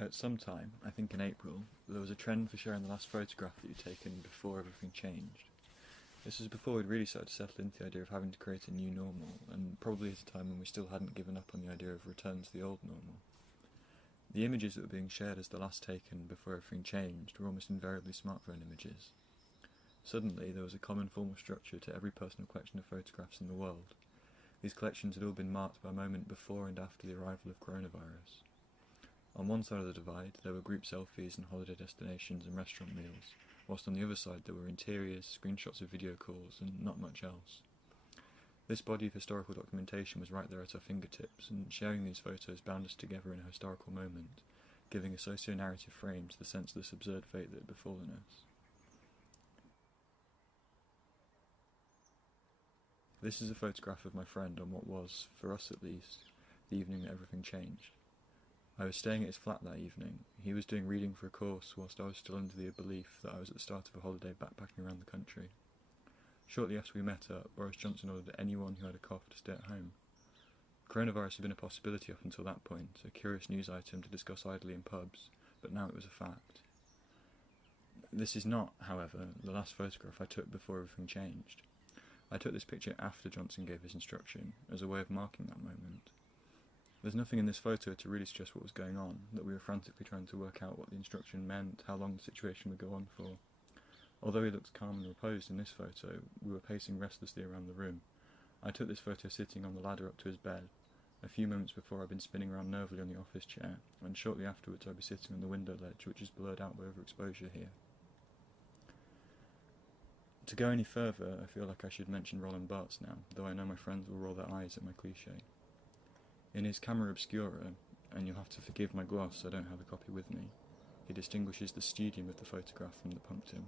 At some time, I think in April, there was a trend for sharing the last photograph that you'd taken before everything changed. This was before we'd really started to settle into the idea of having to create a new normal, and probably at a time when we still hadn't given up on the idea of return to the old normal. The images that were being shared as the last taken before everything changed were almost invariably smartphone images. Suddenly, there was a common formal structure to every personal collection of photographs in the world. These collections had all been marked by a moment before and after the arrival of coronavirus. On one side of the divide, there were group selfies and holiday destinations and restaurant meals, whilst on the other side there were interiors, screenshots of video calls, and not much else. This body of historical documentation was right there at our fingertips, and sharing these photos bound us together in a historical moment, giving a socio-narrative frame to the sense of this absurd fate that had befallen us. This is a photograph of my friend on what was, for us at least, the evening that everything changed. I was staying at his flat that evening. He was doing reading for a course whilst I was still under the belief that I was at the start of a holiday backpacking around the country. Shortly after we met up, Boris Johnson ordered anyone who had a cough to stay at home. Coronavirus had been a possibility up until that point, a curious news item to discuss idly in pubs, but now it was a fact. This is not, however, the last photograph I took before everything changed. I took this picture after Johnson gave his instruction, as a way of marking that moment. There's nothing in this photo to really suggest what was going on, that we were frantically trying to work out what the instruction meant, how long the situation would go on for. Although he looked calm and reposed in this photo, we were pacing restlessly around the room. I took this photo sitting on the ladder up to his bed. A few moments before I'd been spinning around nervously on the office chair, and shortly afterwards I'd be sitting on the window ledge, which is blurred out by overexposure here. To go any further, I feel like I should mention Roland Barthes now, though I know my friends will roll their eyes at my cliché. In his Camera Obscura, and you'll have to forgive my gloss, I don't have a copy with me, he distinguishes the studium of the photograph from the punctum.